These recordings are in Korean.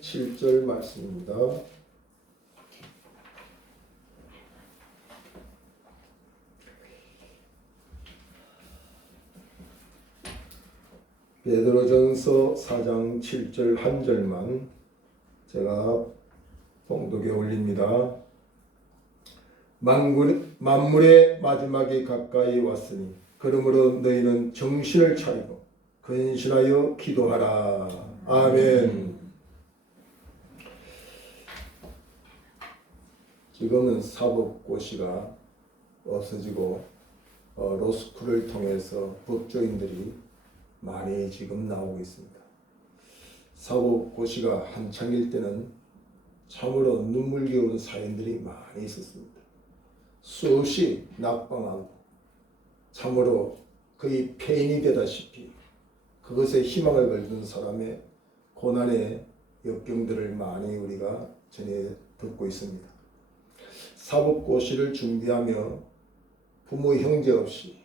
7절 말씀입니다. 베드로전서 4장 7절 한 절만 제가 봉독에 올립니다. 만물의 마지막이 가까이 왔으니 그러므로 너희는 정신을 차리고 근신하여 기도하라. 아멘. 지금은 사법고시가 없어지고 로스쿨을 통해서 법조인들이 많이 지금 나오고 있습니다. 사법고시가 한창일 때는 참으로 눈물겨운 사연들이 많이 있었습니다. 수없이 낙방하고 참으로 거의 폐인이 되다시피 그것에 희망을 걸던 사람의 고난의 역경들을 많이 우리가 전해 듣고 있습니다. 사법고시를 준비하며 부모 형제 없이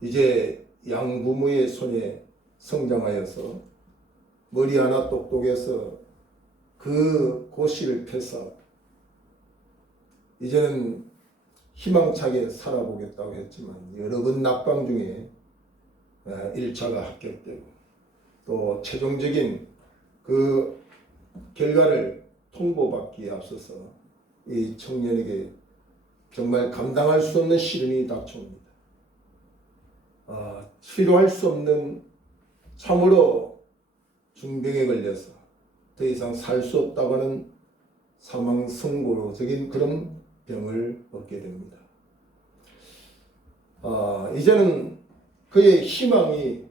이제 양부모의 손에 성장하여서 머리 하나 똑똑해서 그 고시를 펴서 이제는 희망차게 살아보겠다고 했지만 여러 번 낙방 중에 1차가 합격되고 또 최종적인 그 결과를 통보받기에 앞서서 이 청년에게 정말 감당할 수 없는 시련이 닥쳐옵니다. 치료할 수 없는 참으로 중병에 걸려서 더 이상 살 수 없다고 하는 사망 선고적인 그런 병을 얻게 됩니다. 이제는 그의 희망이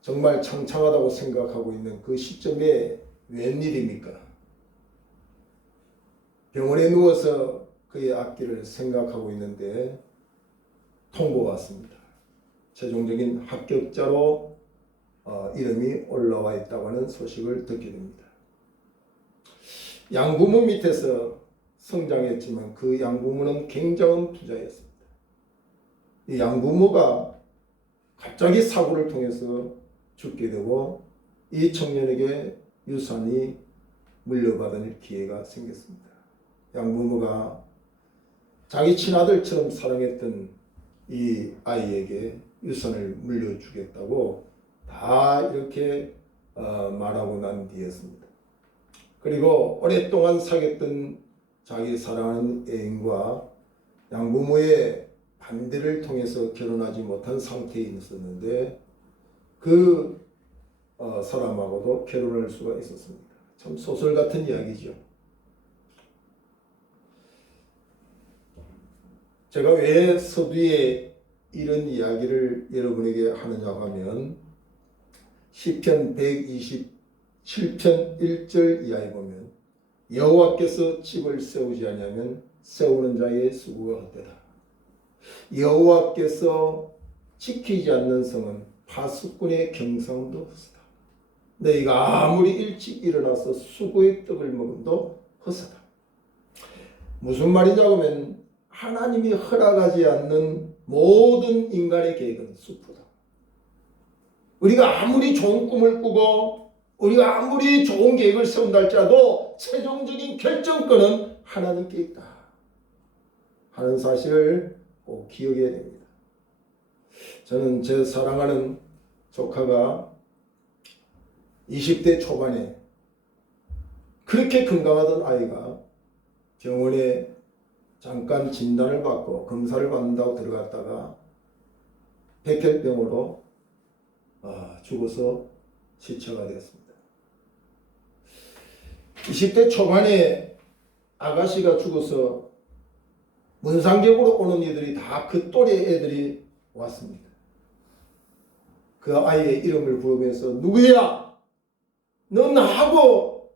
정말 창창하다고 생각하고 있는 그 시점에 웬일입니까? 병원에 누워서 그의 앞길을 생각하고 있는데 통보가 왔습니다. 최종적인 합격자로 이름이 올라와 있다고 하는 소식을 듣게 됩니다. 양부모 밑에서 성장했지만 그 양부모는 굉장한 부자였습니다. 이 양부모가 갑자기 사고를 통해서 죽게 되고 이 청년에게 유산이 물려받을 기회가 생겼습니다. 양부모가 자기 친아들처럼 사랑했던 이 아이에게 유산을 물려주겠다고 다 이렇게 말하고 난 뒤였습니다. 그리고 오랫동안 사귀었던 자기 사랑하는 애인과 양부모의 반대를 통해서 결혼하지 못한 상태에 있었는데 그 사람하고도 결혼할 수가 있었습니다. 참 소설 같은 이야기죠. 제가 왜 서두에 이런 이야기를 여러분에게 하느냐고 하면 시편 127편 1절 이하에 보면 여호와께서 집을 세우지 아니하면 세우는 자의 수고가 헛되다. 여호와께서 지키지 않는 성은 파수꾼의 경상도 헛되다. 너희가 아무리 일찍 일어나서 수고의 떡을 먹음도 헛되다. 무슨 말이냐고 하면 하나님이 허락하지 않는 모든 인간의 계획은 수프다. 우리가 아무리 좋은 꿈을 꾸고 우리가 아무리 좋은 계획을 세운다 할지라도 최종적인 결정권은 하나님께 있다 하는 사실을 꼭 기억해야 됩니다. 저는 제 사랑하는 조카가 20대 초반에 그렇게 건강하던 아이가 병원에 잠깐 진단을 받고 검사를 받는다고 들어갔다가 백혈병으로 죽어서 시체가 되었습니다. 20대 초반에 아가씨가 죽어서 문상격으로 오는 이들이 다 그 또래 애들이 왔습니다. 그 아이의 이름을 부르면서 누구야? 너 나하고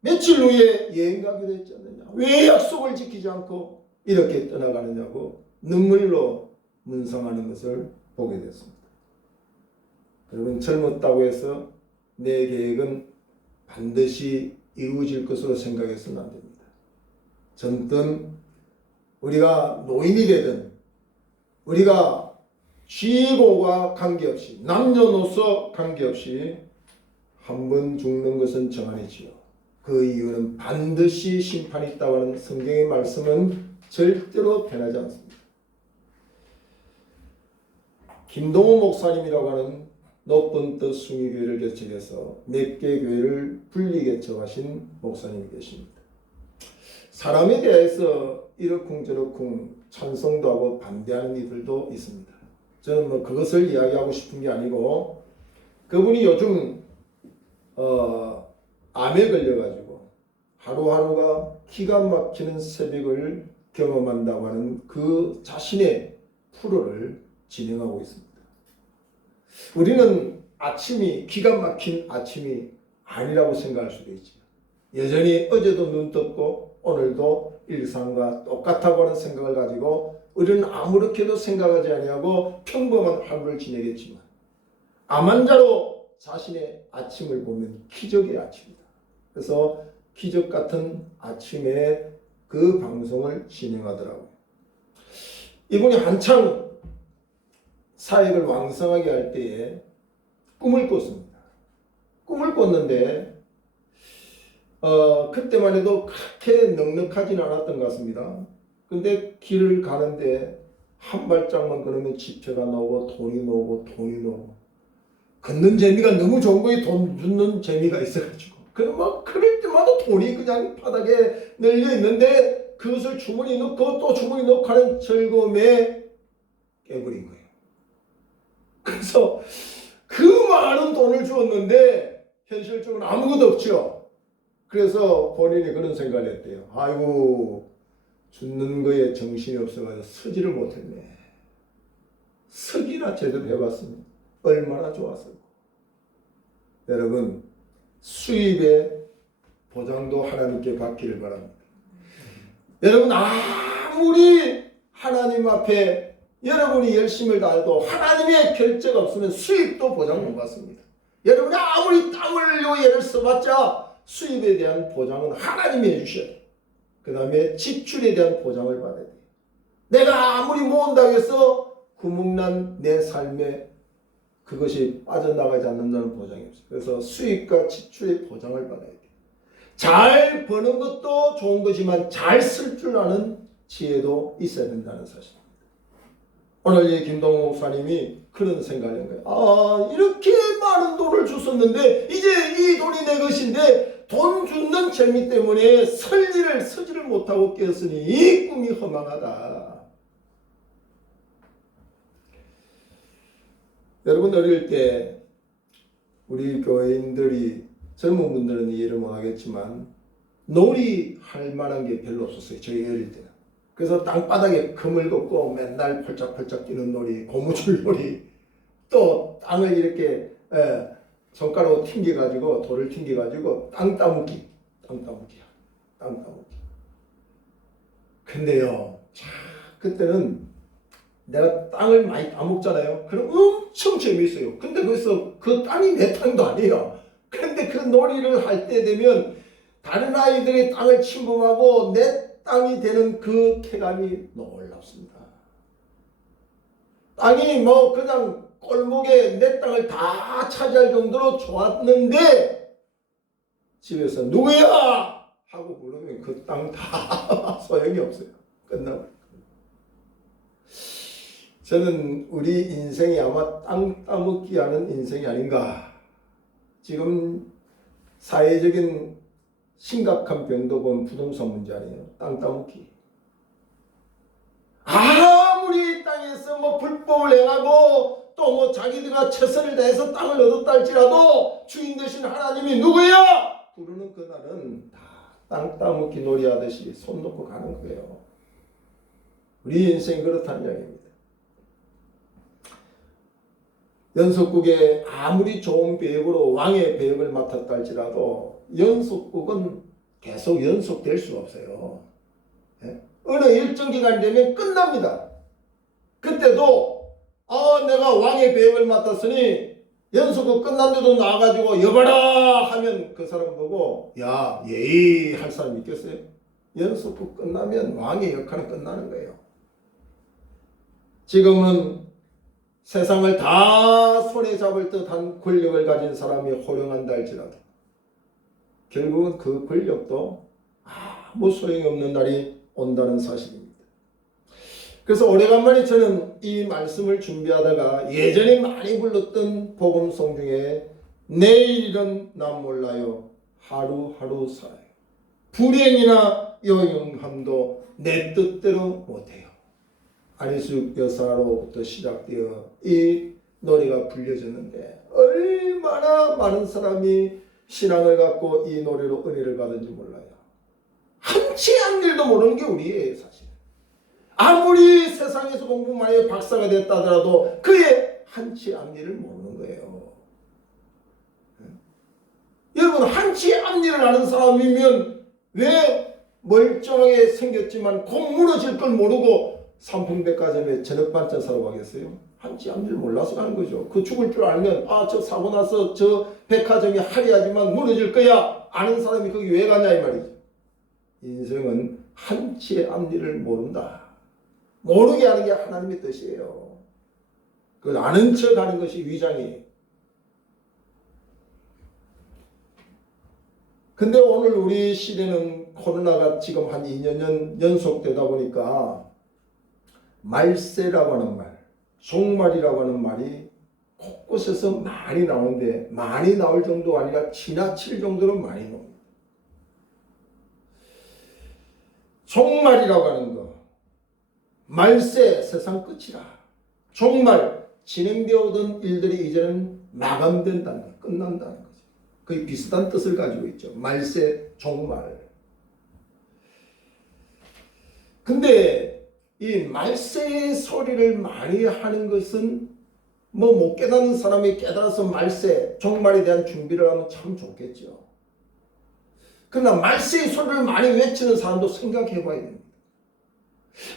며칠 후에 여행 가기로 했지 않느냐? 왜 약속을 지키지 않고 이렇게 떠나가느냐고 눈물로 문상하는 것을 보게 됐습니다. 여러분, 젊었다고 해서 내 계획은 반드시 이루어질 것으로 생각해서는 안 됩니다. 전든 우리가 노인이 되든 우리가 쥐고가 관계없이 남녀노소 관계없이 한 번 죽는 것은 정한이지요. 그 이유는 반드시 심판이 있다고 하는 성경의 말씀은 절대로 변하지 않습니다. 김동호 목사님이라고 하는 높은 뜻 숭의교회를 개척해서 몇 개 교회를 분리 개척하신 목사님이 계십니다. 사람에 대해서 이러쿵저러쿵 찬성도 하고 반대하는 이들도 있습니다. 저는 뭐 그것을 이야기하고 싶은 게 아니고, 그분이 요즘 암에 걸려가지고 하루하루가 기가 막히는 새벽을 경험한다고 하는 그 자신의 프로를 진행하고 있습니다. 우리는 아침이 기가 막힌 아침이 아니라고 생각할 수도 있죠. 여전히 어제도 눈 떴고 오늘도 일상과 똑같다고 하는 생각을 가지고 우리는 아무렇게도 생각하지 아니하고 평범한 하루를 지내겠지만, 암 환자로 자신의 아침을 보면 기적의 아침이다. 그래서 기적 같은 아침에 그 방송을 진행하더라고요. 이분이 한창 사역을 왕성하게 할 때에 꿈을 꿨습니다. 꿈을 꿨는데 그때만 해도 그렇게 넉넉하진 않았던 것 같습니다. 근데 길을 가는데 한 발짝만 걸으면 지폐가 나오고 돈이 나오고 걷는 재미가 너무 좋은 거에 돈 줍는 재미가 있어가지고, 그럼 막 그럴 때마다 돈이 그냥 바닥에 널려 있는데 그것을 주머니 넣고 또 주머니 넣고 하는 즐거움에 깨버린 거예요. 그래서 그 많은 돈을 주었는데 현실적으로 아무것도 없죠. 그래서 본인이 그런 생각을 했대요. 아이고, 죽는 거에 정신이 없어가지고 서지를 못했네. 서기나 제대로 해봤으면 얼마나 좋았을까. 여러분, 수입의 보장도 하나님께 받기를 바랍니다. 여러분, 아무리 하나님 앞에 여러분이 열심을 다해도 하나님의 결제가 없으면 수입도 보장 못 받습니다. 여러분이 아무리 땀 흘리고 애를 써봤자 수입에 대한 보장은 하나님이 해주셔야 돼요. 그 다음에 지출에 대한 보장을 받아야 돼요. 내가 아무리 모은다고 해서 구멍난 내 삶에 그것이 빠져나가지 않는다는 보장이 없어요. 그래서 수입과 지출의 보장을 받아야 돼요. 잘 버는 것도 좋은 거지만 잘 쓸 줄 아는 지혜도 있어야 된다는 사실입니다. 오늘 이 김동호 목사님이 그런 생각을 한 거예요. 이렇게 많은 돈을 줬었는데 이제 이 돈이 내 것인데 돈 줍는 재미 때문에 서지를 못하고 깨었으니 이 꿈이 허망하다. 여러분, 어릴 때 우리 교회인들이, 젊은 분들은 이해를 못하겠지만 놀이 할 만한 게 별로 없었어요. 저희 어릴 때는. 그래서 땅바닥에 금을 걷고 맨날 펄짝펄짝 뛰는 놀이, 고무줄 놀이, 또 땅을 이렇게 손가락으로 튕겨가지고, 돌을 튕겨가지고 땅 따먹기. 근데요, 그때는 내가 땅을 많이 따먹잖아요. 그럼 엄청 재미있어요. 근데 거기서 그 땅이 내 땅도 아니에요. 그런데 그 놀이를 할 때 되면 다른 아이들의 땅을 침범하고 내 땅이 되는 그 쾌감이 놀랍습니다. 땅이 뭐 그냥 꼴목에 내 땅을 다 차지할 정도로 좋았는데 집에서 누구야? 하고 부르면 그 땅 다 소용이 없어요. 끝나버려요. 저는 우리 인생이 아마 땅 따먹기 하는 인생이 아닌가. 지금 사회적인 심각한 병도 보면 부동산 문제 아니에요. 땅 따먹기. 아무리 땅에서 뭐 불법을 행하고 또 뭐 자기들과 최선을 다해서 땅을 얻었다 할지라도 주인 되신 하나님이 누구야? 부르는 그날은 다 땅 따먹기 놀이하듯이 손 놓고 가는 거예요. 우리 인생이 그렇다는 이야기입니다. 연속국에 아무리 좋은 배역으로 왕의 배역을 맡았다 할지라도 연속국은 계속 연속될 수가 없어요. 어느 일정 기간이 되면 끝납니다. 그때도 내가 왕의 배역을 맡았으니 연속국 끝난데도 나와가지고 여봐라 하면 그 사람 보고 야 예의 할 사람 있겠어요? 연속국 끝나면 왕의 역할은 끝나는 거예요. 지금은 세상을 다 손에 잡을 듯한 권력을 가진 사람이 호령한다 할지라도 결국은 그 권력도 아무 소용이 없는 날이 온다는 사실입니다. 그래서 오래간만에 저는 이 말씀을 준비하다가 예전에 많이 불렀던 복음송 중에 내일은 난 몰라요 하루하루 살아요. 불행이나 여영함도 내 뜻대로 못해요. 안희숙 여사로부터 시작되어 이 노래가 불려졌는데 얼마나 많은 사람이 신앙을 갖고 이 노래로 은혜를 받은지 몰라요. 한치 앞일도 모르는 게 우리예요. 사실 아무리 세상에서 공부 많이 해서 박사가 됐다 하더라도 그의 한치 앞일을 모르는 거예요. 여러분 한치 앞일을 아는 사람이면 왜 멀쩡하게 생겼지만 곧 무너질 걸 모르고 삼풍백화점에 저녁 반찬 사러 가겠어요? 한치 앞일 몰라서 가는 거죠. 그 죽을 줄 알면 저 사고 나서 저 백화점이 화려하지만 무너질 거야 아는 사람이 거기 왜 가냐 이 말이죠. 인생은 한치의 앞일을 모른다. 모르게 하는 게 하나님의 뜻이에요. 그걸 아는 척 하는 것이 위장이에요. 근데 오늘 우리 시대는 코로나가 지금 한 2년 연속되다 보니까 말세라고 하는 말, 종말이라고 하는 말이 곳곳에서 많이 나오는데 많이 나올 정도가 아니라 지나칠 정도로 많이 나옵니다. 종말이라고 하는 거, 말세 세상 끝이라, 종말 진행되어 오던 일들이 이제는 마감된다는 거, 끝난다는 거죠. 거의 비슷한 뜻을 가지고 있죠. 말세, 종말. 근데 이 말세의 소리를 많이 하는 것은 못 깨닫는 사람이 깨달아서 말세, 종말에 대한 준비를 하면 참 좋겠죠. 그러나 말세의 소리를 많이 외치는 사람도 생각해 봐야 됩니다.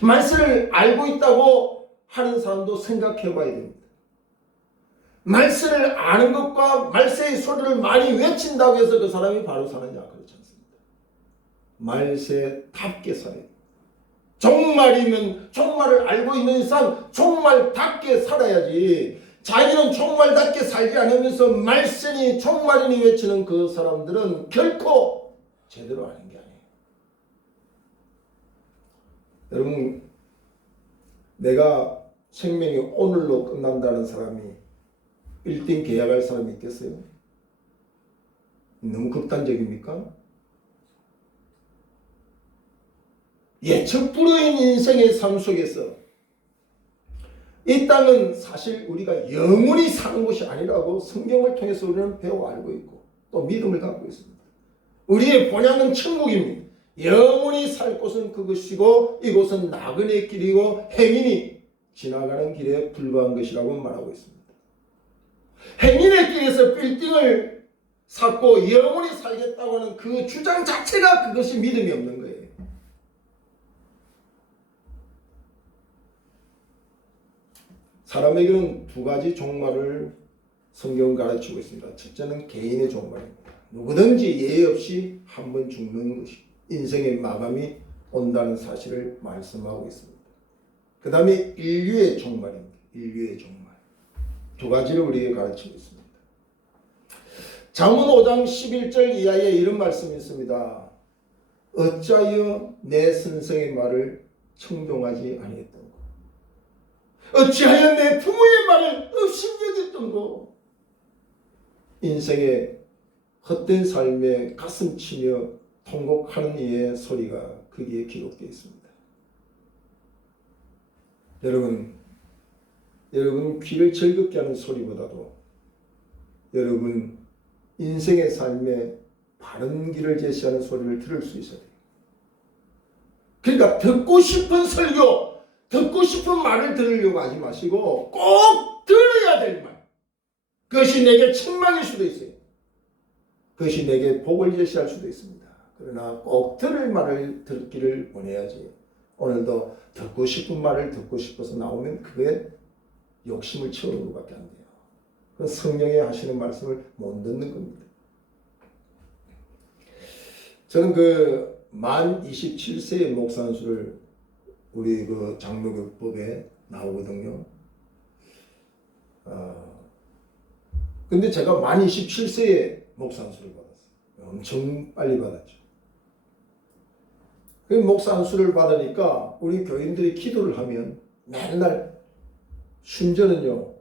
말세를 알고 있다고 하는 사람도 생각해 봐야 됩니다. 말세를 아는 것과 말세의 소리를 많이 외친다고 해서 그 사람이 바로 사느냐? 그렇지 않습니다. 말세답게 살아야 됩니다. 종말이면 종말을 알고 있는 이상 종말답게 살아야지. 자기는 종말답게 살지 않으면서 말세니 종말이니 외치는 그 사람들은 결코 제대로 아는 게 아니에요. 여러분, 내가 생명이 오늘로 끝난다는 사람이 빌딩 계약할 사람이 있겠어요? 너무 극단적입니까? 예측 불허인 인생의 삶 속에서 이 땅은 사실 우리가 영원히 사는 곳이 아니라고 성경을 통해서 우리는 배워 알고 있고 또 믿음을 갖고 있습니다. 우리의 본향은 천국입니다. 영원히 살 곳은 그것이고 이곳은 나그네 길이고 행인이 지나가는 길에 불과한 것이라고 말하고 있습니다. 행인의 길에서 빌딩을 쌓고 영원히 살겠다고 하는 그 주장 자체가 그것이 믿음이 없는 거예요. 사람에게는 두 가지 종말을 성경은 가르치고 있습니다. 첫째는 개인의 종말입니다. 누구든지 예외 없이 한 번 죽는 것이 인생의 마감이 온다는 사실을 말씀하고 있습니다. 그 다음에 인류의 종말입니다. 인류의 종말. 두 가지를 우리에게 가르치고 있습니다. 잠언 5장 11절 이하에 이런 말씀이 있습니다. 어찌하여 내 선생의 말을 청종하지 아니했던가? 어찌하여 내 부모의 말을 업신여겼던가? 인생의 헛된 삶에 가슴 치며 통곡하는 이의 소리가 거기에 기록되어 있습니다. 여러분 귀를 즐겁게 하는 소리보다도 여러분 인생의 삶에 바른 길을 제시하는 소리를 들을 수 있어야 돼요. 그러니까 듣고 싶은 설교, 듣고 싶은 말을 들으려고 하지 마시고 꼭 들어야 될 말. 그것이 내게 책망일 수도 있어요. 그것이 내게 복을 제시할 수도 있습니다. 그러나 꼭 들을 말을 듣기를 원해야지. 오늘도 듣고 싶은 말을 듣고 싶어서 나오면 그게 욕심을 채우는 것밖에 안 돼요. 그 성령이 하시는 말씀을 못 듣는 겁니다. 저는 만 27세의 목산수를 우리 장로교법에 나오거든요. 근데 제가 만 27세에 목사 안수를 받았어요. 엄청 빨리 받았죠. 그 목사 안수를 받으니까 우리 교인들이 기도를 하면 맨날 심지어는요,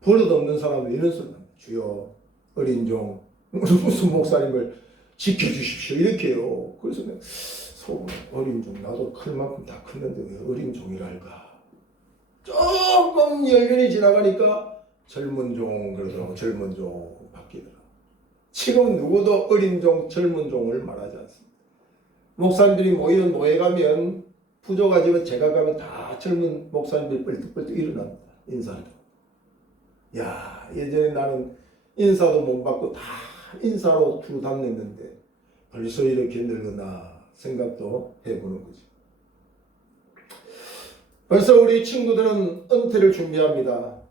버릇없는 사람은 이런 소리 합니다. 주여, 어린 종, 무슨 목사님을 지켜주십시오. 이렇게 해요. 그래서 내가 속으로 어린 종, 나도 클 만큼 다 컸는데 왜 어린 종이랄까. 조금 연륜이 지나가니까 젊은 종 그러더라고. 젊은 종 바뀌더라고. 지금 누구도 어린 종, 젊은 종을 말하지 않습니다. 목사님들이 모이는 노예 가면 부족하지만 제가 가면 다 젊은 목사님들이 뻘떡뻘떡 일어납니다. 인사를. 야, 예전에 나는 인사도 못 받고 다 인사로 주담냈는데 벌써 이렇게 늙었나 생각도 해보는 거죠. 벌써 우리 친구들은 은퇴를 준비합니다.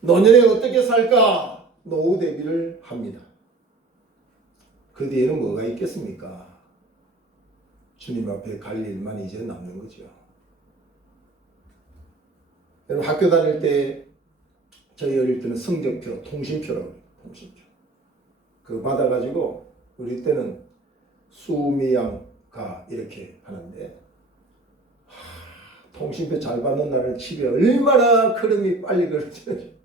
노년에 어떻게 살까? 노후 대비를 합니다. 그 뒤에는 뭐가 있겠습니까? 주님 앞에 갈 일만 이제 남는 거죠. 여러분 학교 다닐 때 저희 어릴 때는 성적표, 통신표라고 해요. 통신표. 그거 받아가지고 우리 때는 수미양가 이렇게 하는데 통신표 잘 받는 날은 집에 얼마나 걸음이 빨리 걸어지는지.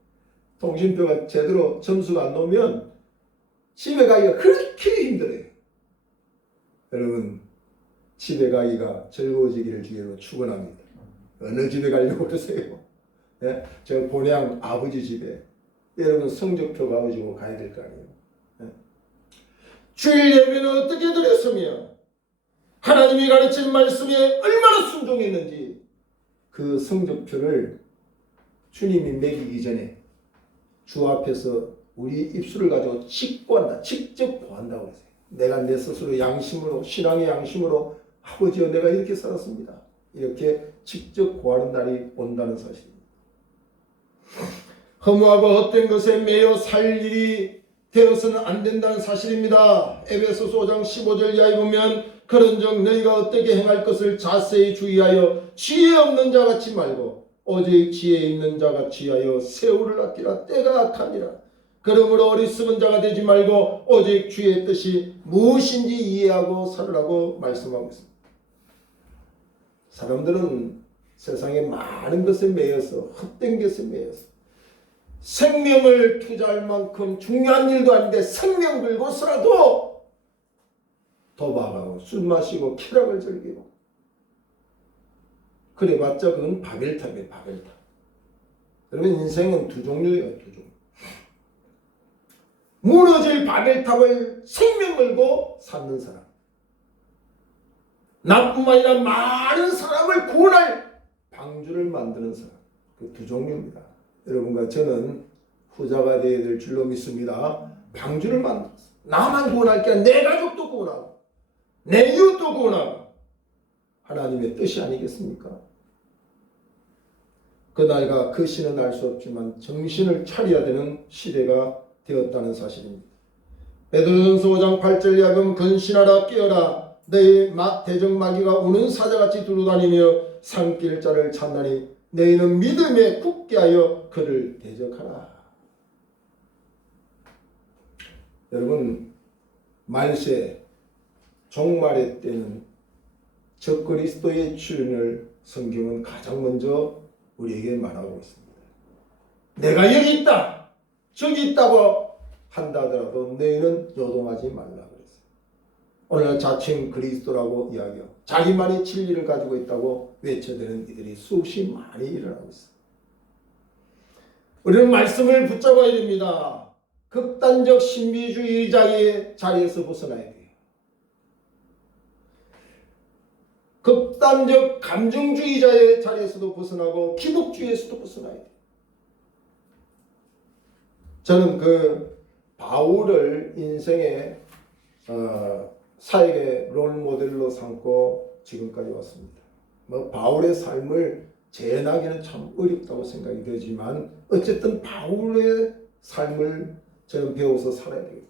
통신표가 제대로 점수가 안 나오면 집에 가기가 그렇게 힘들어요. 여러분 집에 가기가 즐거워지기를 주기로 축원합니다. 어느 집에 가려고 그러세요? 네? 저 본향 아버지 집에 여러분 성적표 가지고 가야 될 거 아니에요. 네? 주일 예배는 어떻게 드렸으며 하나님이 가르친 말씀에 얼마나 순종했는지 그 성적표를 주님이 매기기 전에 주 앞에서 우리 입술을 가지고 직보한다. 직접 보한다고 했어요. 내가 내 스스로 양심으로 신앙의 양심으로 아버지여 내가 이렇게 살았습니다. 이렇게 직접 고하는 날이 온다는 사실입니다. 허무하고 헛된 것에 매여 살 일이 되어서는 안 된다는 사실입니다. 에베소서 5장 15절 이하에 보면 그런즉 너희가 어떻게 행할 것을 자세히 주의하여 지혜 없는 자같이 말고 오직 지혜 있는 자같이 하여 세월을 아끼라. 때가 악하니라. 그러므로 어리석은 자가 되지 말고 오직 주의 뜻이 무엇인지 이해하고 살으라고 말씀하고 있습니다. 사람들은 세상에 많은 것에 매여서 헛된 것에 매여서 생명을 투자할 만큼 중요한 일도 아닌데 생명 걸고서라도 도박하고 술 마시고 쾌락을 즐기고 그래봤자 그건 바벨탑이에요. 바벨탑. 여러분 인생은 두 종류예요. 두 종류. 무너질 바벨탑을 생명 걸고 쌓는 사람, 나뿐만 아니라 많은 사람을 구원할 방주를 만드는 사람. 그 두 종류입니다. 여러분과 저는 후자가 되어야 될 줄로 믿습니다. 방주를 만들었어. 나만 구원할 게 아니라 내 가족도 구원하고 내 이웃도 구원하고 하나님의 뜻이 아니겠습니까? 그날과 그 시는 알 수 없지만 정신을 차려야 되는 시대가 되었다는 사실입니다. 베드로전서 5장 8절 이하에 보면 근신하라 깨어라 너희 대적마귀가 우는 사자같이 두루다니며 삼킬 자를 찾나니 너희는 믿음에 굳게 하여 그를 대적하라. 여러분 말세 종말의 때는 적그리스도의 출현을 성경은 가장 먼저 우리에게 말하고 있습니다. 내가 여기 있다 저기 있다고 한다 하더라도 너희는 요동하지 말라 그랬어요. 오늘 자칭 그리스도라고 이야기하고 자기만이 진리를 가지고 있다고 외쳐대는 이들이 수없이 많이 일어나고 있어요. 우리는 말씀을 붙잡아야 됩니다. 극단적 신비주의자의 자리에서 벗어나야 돼요. 극단적 감정주의자의 자리에서도 벗어나고 기독주의에서도 벗어나야 돼요. 저는 그 바울을 인생의 사역의 롤모델로 삼고 지금까지 왔습니다. 바울의 삶을 재현하기는 참 어렵다고 생각이 되지만 어쨌든 바울의 삶을 저는 배워서 살아야 되겠다.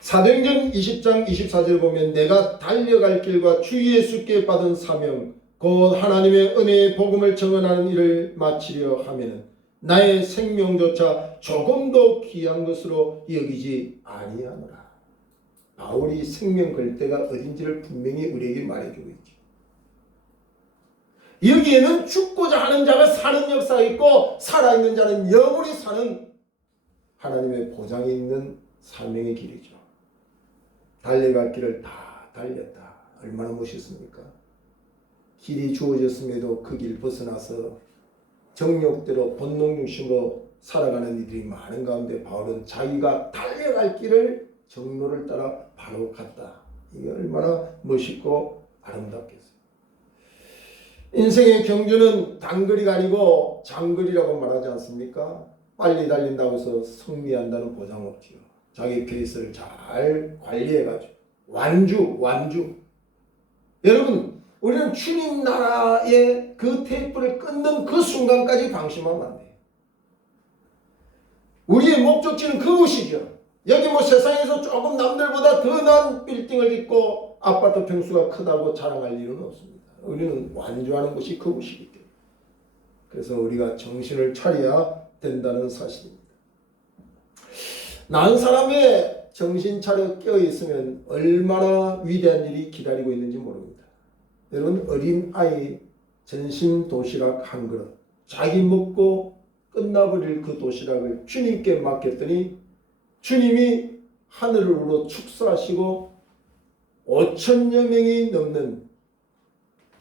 사도행전 20장 24절 보면 내가 달려갈 길과 주 예수께 받은 사명 곧 하나님의 은혜의 복음을 증언하는 일을 마치려 하면은 나의 생명조차 조금도 귀한 것으로 여기지 아니하노라. 바울이 생명 걸 때가 어딘지를 분명히 우리에게 말해주고 있죠. 여기에는 죽고자 하는 자가 사는 역사가 있고 살아있는 자는 영원히 사는 하나님의 보장이 있는 사명의 길이죠. 달려갈 길을 다 달렸다. 얼마나 멋있습니까? 길이 주어졌음에도 그 길 벗어나서 정욕대로 본능 중심으로 살아가는 이들이 많은 가운데 바울은 자기가 달려갈 길을 정로를 따라 바로 갔다. 이게 얼마나 멋있고 아름답겠어요. 인생의 경주는 단거리가 아니고 장거리라고 말하지 않습니까? 빨리 달린다고 해서 승리한다는 보장 없지요. 자기 페이스를 잘 관리해가지고 완주. 여러분, 우리는 주님 나라의 그 테이프를 끊는 그 순간까지 방심하면 안 돼요. 우리의 목적지는 그곳이죠. 여기 뭐 세상에서 조금 남들보다 더 나은 빌딩을 짓고 아파트 평수가 크다고 자랑할 일은 없습니다. 우리는 완주하는 곳이 그곳이기 때문에. 그래서 우리가 정신을 차려야 된다는 사실입니다. 난 사람의 정신 차려 깨어 있으면 얼마나 위대한 일이 기다리고 있는지 모릅니다. 여러분, 어린 아이 전심 도시락 한 그릇, 자기 먹고 끝나버릴 그 도시락을 주님께 맡겼더니 주님이 하늘을 우러 축사하시고 5천여 명이 넘는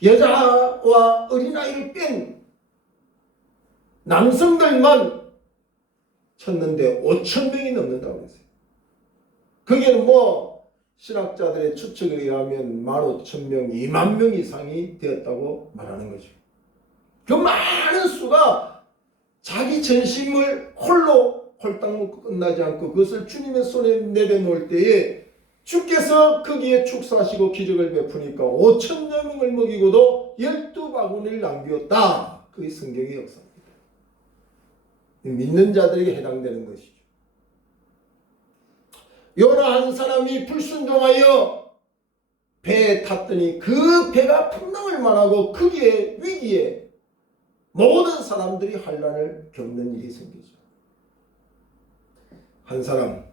여자와 어린아이를 뺀 남성들만 쳤는데 5천 명이 넘는다고 했어요. 거기에는 뭐 신학자들의 추측에 의하면 15,000명, 2만 명 이상이 되었다고 말하는 거죠. 그 많은 수가 자기 전심을 홀로 홀딱 먹고 끝나지 않고 그것을 주님의 손에 내려놓을 때에 주께서 거기에 축사하시고 기적을 베푸니까 5천여 명을 먹이고도 12바구니를 남겼다. 그게 성경의 역사입니다. 믿는 자들에게 해당되는 것이죠. 요나 한 사람이 불순종하여 배에 탔더니 그 배가 풍랑을 만하고 거기에 위기에 모든 사람들이 환난을 겪는 일이 생기죠. 한 사람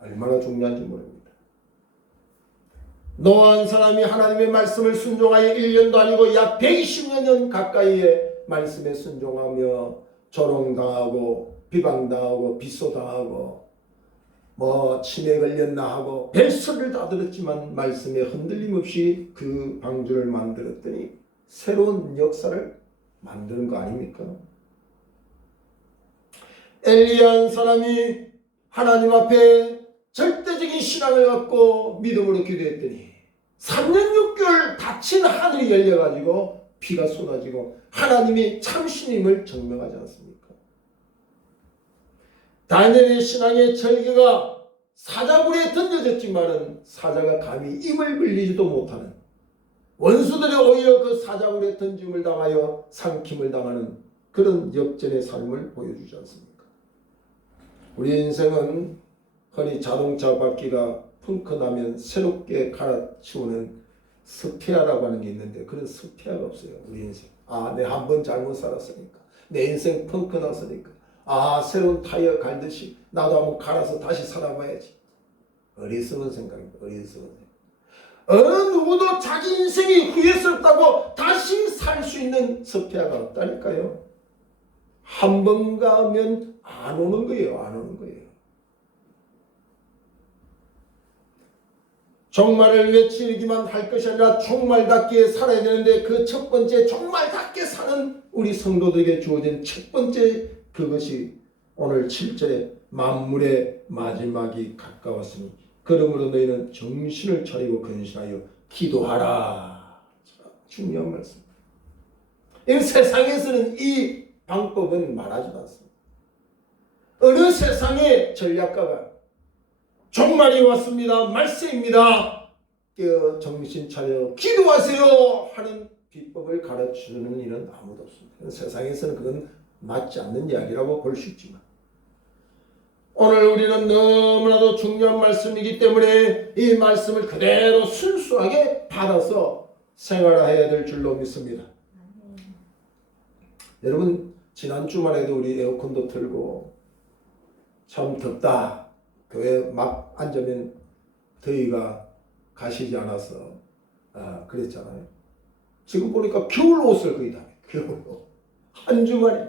얼마나 중요한지 모릅니다. 노아 한 사람이 하나님의 말씀을 순종하여 1년도 아니고 약 120여 년 가까이의 말씀에 순종하며 조롱당하고 비방당하고 비소당하고 뭐 치매 걸렸나 하고 별소리를 다 들었지만 말씀에 흔들림 없이 그 방주를 만들었더니 새로운 역사를 만드는 거 아닙니까? 엘리야 한 사람이 하나님 앞에 절대적인 신앙을 갖고 믿음으로 기도했더니 3년 6개월 닫힌 하늘이 열려가지고 피가 쏟아지고 하나님이 참신임을 증명하지 않습니까? 다니엘의 신앙의 절개가 사자굴에 던져졌지만은 사자가 감히 입을 벌리지도 못하는, 원수들이 오히려 그 사자굴에 던짐을 당하여 삼킴을 당하는 그런 역전의 삶을 보여주지 않습니까? 우리 인생은 흔히 자동차 바퀴가 펑크나면 새롭게 갈아치우는 스페어라고 하는 게 있는데 그런 스페어가 없어요. 우리 인생. 내가 한 번 잘못 살았으니까, 내 인생 펑크 났으니까, 새로운 타이어 갈듯이 나도 한번 갈아서 다시 살아봐야지. 어리석은 생각입니다. 어리석은 생각. 어느 누구도 자기 인생이 후회스럽다고 다시 살 수 있는 스페어가 없다니까요. 한 번 가면 안 오는 거예요. 안 오는 거예요. 종말을 외치기만 할 것이 아니라 종말답게 살아야 되는데 그 첫 번째 종말답게 사는 우리 성도들에게 주어진 첫 번째 그것이 오늘 7절에 만물의 마지막이 가까웠으니 그러므로 너희는 정신을 차리고 근신하여 기도하라. 중요한 말씀. 이 세상에서는 이 방법은 말하지 않습니다. 어느 세상의 전략가가 종말이 왔습니다. 말세입니다. 깨어 정신 차려 기도하세요 하는 비법을 가르쳐주는 일은 아무도 없습니다. 세상에서는 그건 맞지 않는 이야기라고 볼 수 있지만 오늘 우리는 너무나도 중요한 말씀이기 때문에 이 말씀을 그대로 순수하게 받아서 생활해야 될 줄로 믿습니다. 여러분 지난 주말에도 우리 에어컨도 틀고 참 덥다. 교회 막 앉으면 더위가 가시지 않아서 그랬잖아요. 지금 보니까 겨울 옷을 거의 다 겨울로 한 주만에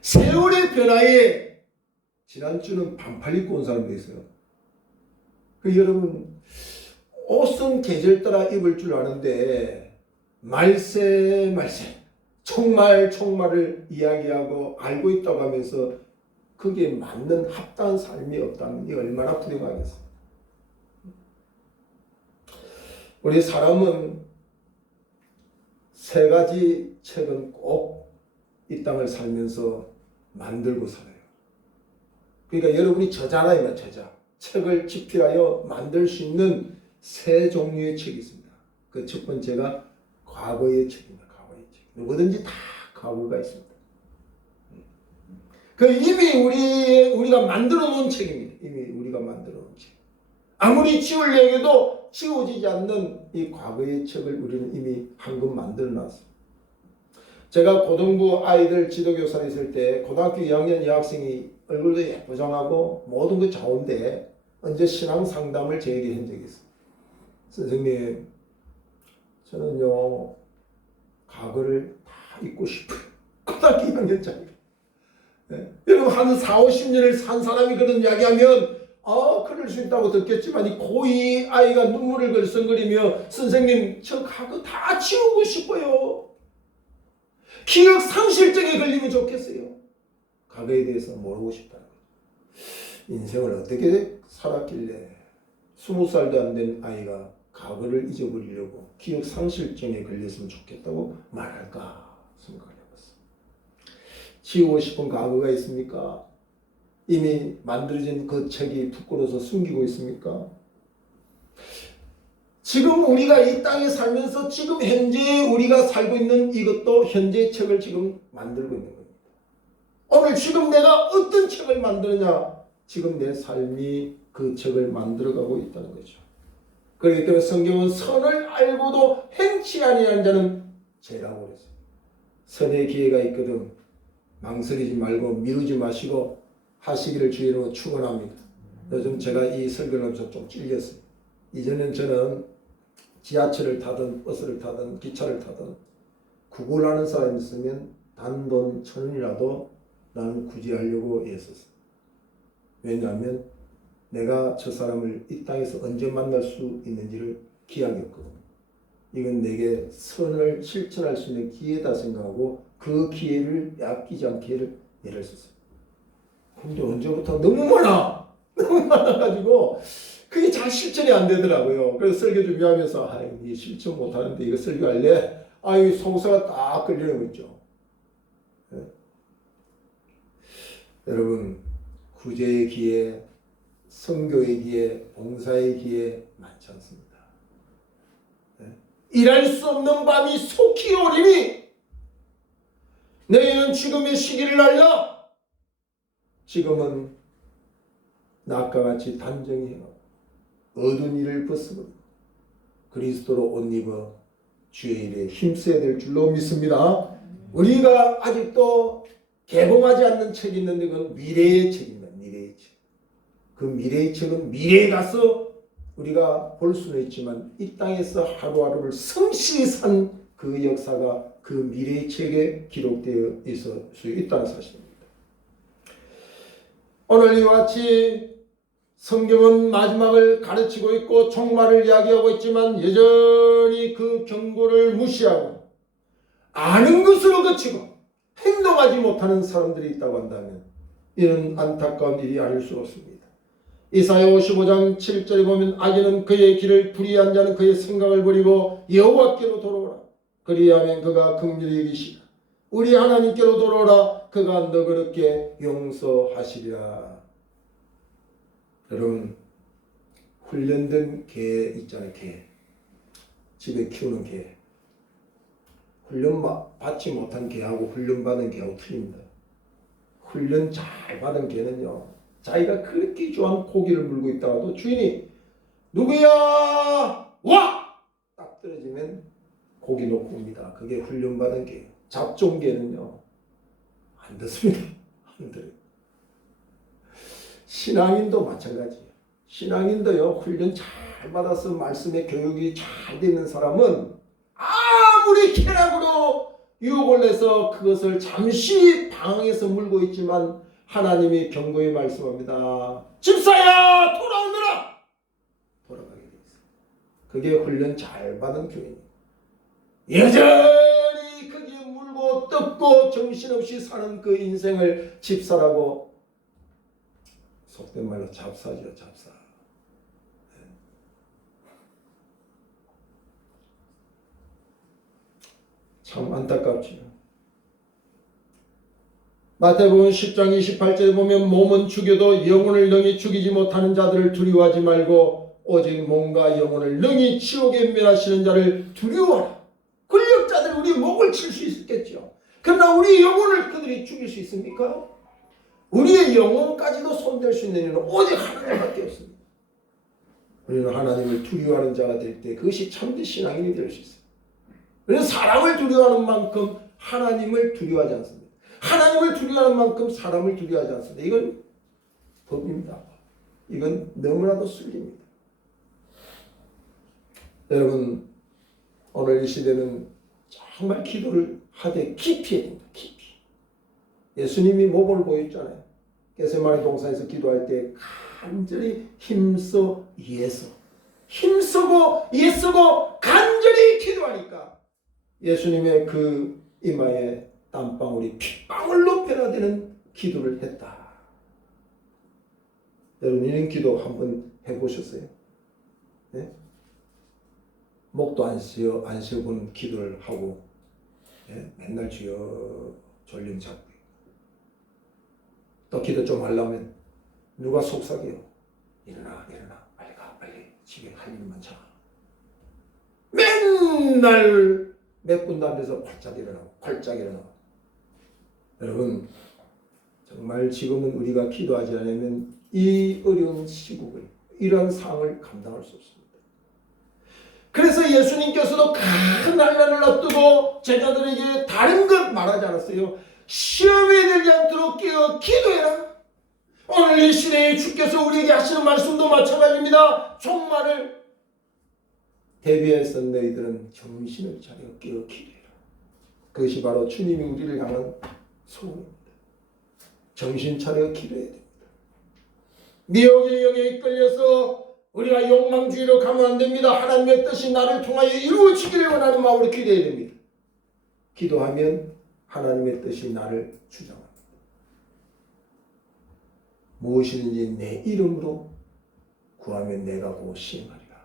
세월의 변화에 지난주는 반팔 입고 온 사람도 있어요. 여러분 옷은 계절 따라 입을 줄 아는데 말세 총말을 이야기하고 알고 있다고 하면서 그게 맞는 합당한 삶이 없다면 이 얼마나 불행하겠어요. 우리 사람은 세 가지 책은 꼭 이 땅을 살면서 만들고 살아요. 그러니까 여러분이 저자라면 저자. 책을 집필하여 만들 수 있는 세 종류의 책이 있습니다. 그 첫 번째가 과거의 책입니다. 과거의 책. 누구든지 다 과거가 있습니다. 그 이미 우리가 만들어 놓은 책입니다. 이미 우리가 만들어 놓은 책. 아무리 지우려고 해도 지워지지 않는 이 과거의 책을 우리는 이미 한권 만들어 놨어요. 제가 고등부 아이들 지도교사로 있을 때 고등학교 2학년 여학생이 얼굴도 예쁘장하고 모든 것 좋은데 언제 신앙 상담을 저에게 한 적이 있어요. 선생님, 저는요 과거를 다 잊고 싶어요. 고등학교 2학년짜리. 네. 여러분 한 4, 50년을 산 사람이 그런 이야기하면 그럴 수 있다고 듣겠지만 이 고2 아이가 눈물을 글썽거리며 선생님 저 과거 다 지우고 싶어요. 기억 상실증에 걸리면 좋겠어요. 과거에 대해서 모르고 싶다는 거죠. 인생을 어떻게 살았길래 20살도 안 된 아이가 과거를 잊어버리려고 기억 상실증에 걸렸으면 좋겠다고 말할까 생각을 해봤어요. 지우고 싶은 과거가 있습니까? 이미 만들어진 그 책이 부끄러워서 숨기고 있습니까? 지금 우리가 이 땅에 살면서 지금 현재 우리가 살고 있는 이것도 현재의 책을 지금 만들고 있는 겁니다. 오늘 지금 내가 어떤 책을 만드느냐, 지금 내 삶이 그 책을 만들어가고 있다는 거죠. 그렇기 때문에 성경은 선을 알고도 행치 아니하는 자는 죄라고 그랬어요. 선의 기회가 있거든 망설이지 말고 미루지 마시고 하시기를 주의로 축원합니다. 요즘 제가 이 설교를 하면서 좀 찔렸어요. 이전엔 저는 지하철을 타든 버스를 타든 기차를 타든 구걸하는 사람이 있으면 단돈 1,000원이라도 나는 구제하려고 애썼어요. 왜냐하면 내가 저 사람을 이 땅에서 언제 만날 수 있는지를 기약했거든요. 이건 내게 선을 실천할 수 있는 기회다 생각하고 그 기회를 아끼지 않게 애를 썼어요. 근데 언제부터 너무 많아가지고 그게 잘 실천이 안 되더라고요. 그래서 설교 준비하면서 이 실천 못하는데 이거 설교할래? 이 송사가 딱 끌리는 거 있죠. 네. 여러분 구제의 기회, 선교의 기회, 봉사의 기회 많지 않습니다. 네. 일할 수 없는 밤이 속히 오리니 너희는 지금의 시기를 알라. 지금은 낮과 같이 단정히 해요. 어두운 일을 벗으고 그리스도로 옷 입어 주의 일에 힘써야 될 줄로 믿습니다. 우리가 아직도 개봉하지 않는 책이 있는데 그건 미래의 책입니다. 미래의 책. 그 미래의 책은 미래에 가서 우리가 볼 수는 있지만 이 땅에서 하루하루를 성실히 산 그 역사가 그 미래의 책에 기록되어 있을 수 있다는 사실입니다. 오늘 이와 같이 성경은 마지막을 가르치고 있고 종말을 이야기하고 있지만 여전히 그 경고를 무시하고 아는 것으로 그치고 행동하지 못하는 사람들이 있다고 한다면 이는 안타까운 일이 아닐 수 없습니다. 이사야 55장 7절에 보면 악인은 그의 길을 불의한 자는 그의 생각을 버리고 여호와께로 돌아오라. 그리하면 그가 긍휼히 여기시라. 우리 하나님께로 돌아오라. 그가 너그럽게 용서하시리라. 여러분 훈련된 개 있잖아요. 개. 집에 키우는 개. 훈련 받지 못한 개하고 훈련받은 개하고 틀립니다. 훈련 잘 받은 개는요. 자기가 그렇게 좋아하는 고기를 물고 있다가도 주인이 누구야? 와! 딱 떨어지면 고기 놓고 옵니다. 그게 훈련받은 게예요. 잡종계는요 안 듣습니다. 안 들어요. 신앙인도 마찬가지예요. 신앙인도요 훈련 잘 받아서 말씀의 교육이 잘 되는 사람은 아무리 쾌락으로 유혹을 내서 그것을 잠시 방황해서 물고 있지만 하나님이 경고에 말씀합니다. 집사야 돌아오너라. 돌아가게 돼 있어요. 그게 훈련 잘 받은 교회입니다. 여전히 거기에 물고 뜯고 정신없이 사는 그 인생을 집사라고 속된 말로 잡사죠. 잡사. 참 안타깝지요. 마태복음 10장 28절에 보면 몸은 죽여도 영혼을 능히 죽이지 못하는 자들을 두려워하지 말고 오직 몸과 영혼을 능히 지옥에 멸하시는 자를 두려워하라. 권력자들 우리 목을 칠 수 있겠죠. 그러나 우리 영혼을 그들이 죽일 수 있습니까? 우리의 영혼까지도 손댈 수 있는 이는 오직 하나님밖에 없습니다. 우리는 하나님을 두려워하는 자가 될 때 그것이 참된 신앙인이 될 수 있어요. 우리는 사람을 두려워하는 만큼 하나님을 두려워하지 않습니다. 하나님을 두려워하는 만큼 사람을 두려워하지 않습니다. 이건 법입니다. 이건 너무나도 순리입니다. 여러분 오늘 이 시대는 정말 기도를 하되 깊이 해야 됩니다. 깊이. 예수님이 모범을 보였잖아요. 겟세마네 동산에서 기도할 때 간절히 힘써 애쓰고 간절히 기도하니까 예수님의 그 이마에 땀방울이 핏방울로 변화되는 기도를 했다. 여러분 이런 기도 한번 해보셨어요? 네? 목도 안 쉬어본 기도를 하고 네? 맨날 주여 졸림 잡고 또 기도 좀 하려면 누가 속삭여요? 일어나 빨리 가 빨리 집에 할 일만 자. 맨날 몇 분도 안 돼서 활짝 일어나고 여러분 정말 지금은 우리가 기도하지 않으면 이 어려운 시국을 이러한 상황을 감당할 수 없습니다. 그래서 예수님께서도 큰 난란을 놔두고 제자들에게 다른 것 말하지 않았어요. 시험에 들지 않도록 깨어 기도해라. 오늘 이 시대에 주께서 우리에게 하시는 말씀도 마찬가지입니다. 종말을 대비해서 너희들은 정신을 차려 깨어 기도해라. 그것이 바로 주님이 우리를 향한 소원입니다. 정신 차려 기도해야 됩니다. 미혹의 영에 이끌려서 우리가 욕망주의로 가면 안 됩니다. 하나님의 뜻이 나를 통하여 이루어지기를 원하는 마음으로 기도해야 됩니다. 기도하면 하나님의 뜻이 나를 주장합니다. 무엇이든지 내 이름으로 구하면 내가 곧 시행하리라.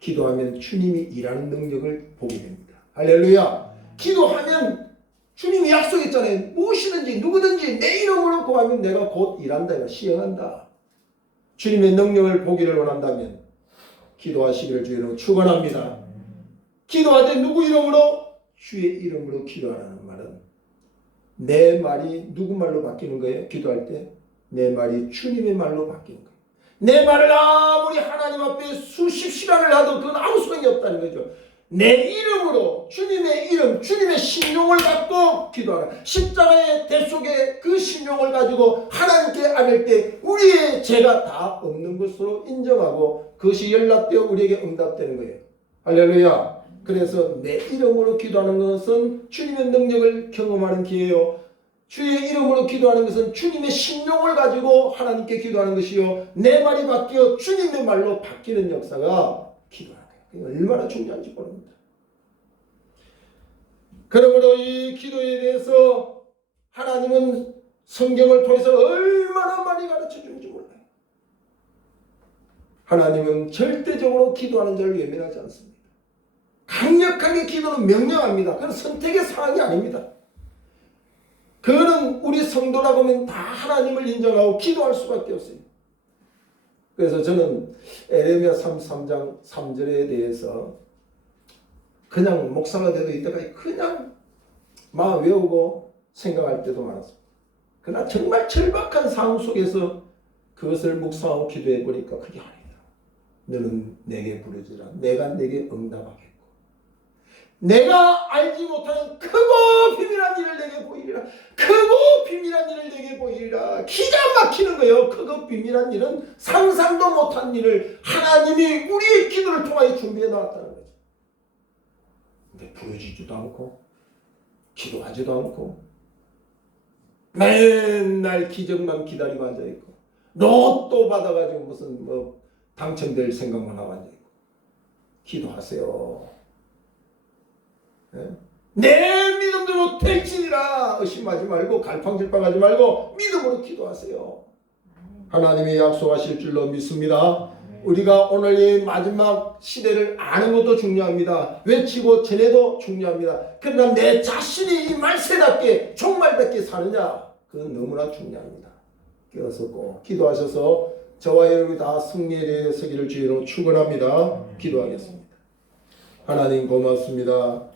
기도하면 주님이 일하는 능력을 보게 됩니다. 할렐루야. 기도하면 주님이 약속했잖아요. 무엇이든지 누구든지 내 이름으로 구하면 내가 곧 일한다. 시행한다. 주님의 능력을 보기를 원한다면 기도하시기를 주의로 축원합니다. 기도할 때 누구 이름으로? 주의 이름으로 기도하라는 말은 내 말이 누구 말로 바뀌는 거예요? 기도할 때 내 말이 주님의 말로 바뀌는 거예요. 내 말을 아무리 하나님 앞에 수십 시간을 하도 그건 아무 소용이 없다는 거죠. 내 이름으로 주님의 이름, 주님의 신용을 갖고 기도하라. 십자가의 대속의 그 신용을 가지고 하나님께 아뢰 때 우리의 죄가 다 없는 것으로 인정하고 그것이 연락되어 우리에게 응답되는 거예요. 할렐루야. 그래서 내 이름으로 기도하는 것은 주님의 능력을 경험하는 기회요. 주의 이름으로 기도하는 것은 주님의 신용을 가지고 하나님께 기도하는 것이요. 내 말이 바뀌어 주님의 말로 바뀌는 역사가 기도하는 거예요. 얼마나 중요한지 모릅니다. 그러므로 이 기도에 대해서 하나님은 성경을 통해서 얼마나 많이 가르쳐 주는지 몰라요. 하나님은 절대적으로 기도하는 자를 외면하지 않습니다. 강력하게 기도는 명령합니다. 그건 선택의 사항이 아닙니다. 그거는 우리 성도라고 하면 다 하나님을 인정하고 기도할 수밖에 없어요. 그래서 저는 에레미야 33장 3절에 대해서 그냥 목사가 돼도 이때까지 그냥 막 외우고 생각할 때도 많았습니다. 그러나 정말 절박한 상황 속에서 그것을 묵상하고 기도해 보니까 그게 아니다. 너는 내게 부르지라 내가 내게 응답하겠고 내가 알지 못하는 크고 비밀한 일을 내게 보이리라. 크고 비밀한 일을 내게 보이리라. 기가 막히는 거예요. 크고 비밀한 일은 상상도 못한 일을 하나님이 우리의 기도를 통하여 준비해 놨다는 거죠. 근데 보여주지도 않고 기도하지도 않고 맨날 기적만 기다리고 앉아있고 로또 받아가지고 무슨 뭐 당첨될 생각만 하고 앉아있고. 기도하세요. 내 믿음대로 될지니라. 의심하지 말고 갈팡질팡하지 말고 믿음으로 기도하세요. 하나님이 약속하실 줄로 믿습니다. 우리가 오늘 이 마지막 시대를 아는 것도 중요합니다. 외치고 전해도 중요합니다. 그러나 내 자신이 이 말세답게 종말답게 사느냐, 그건 너무나 중요합니다. 깨어서 꼭 기도하셔서 저와 여러분이 다 승리에 대해 서기를 주의로 축원합니다. 기도하겠습니다. 하나님 고맙습니다.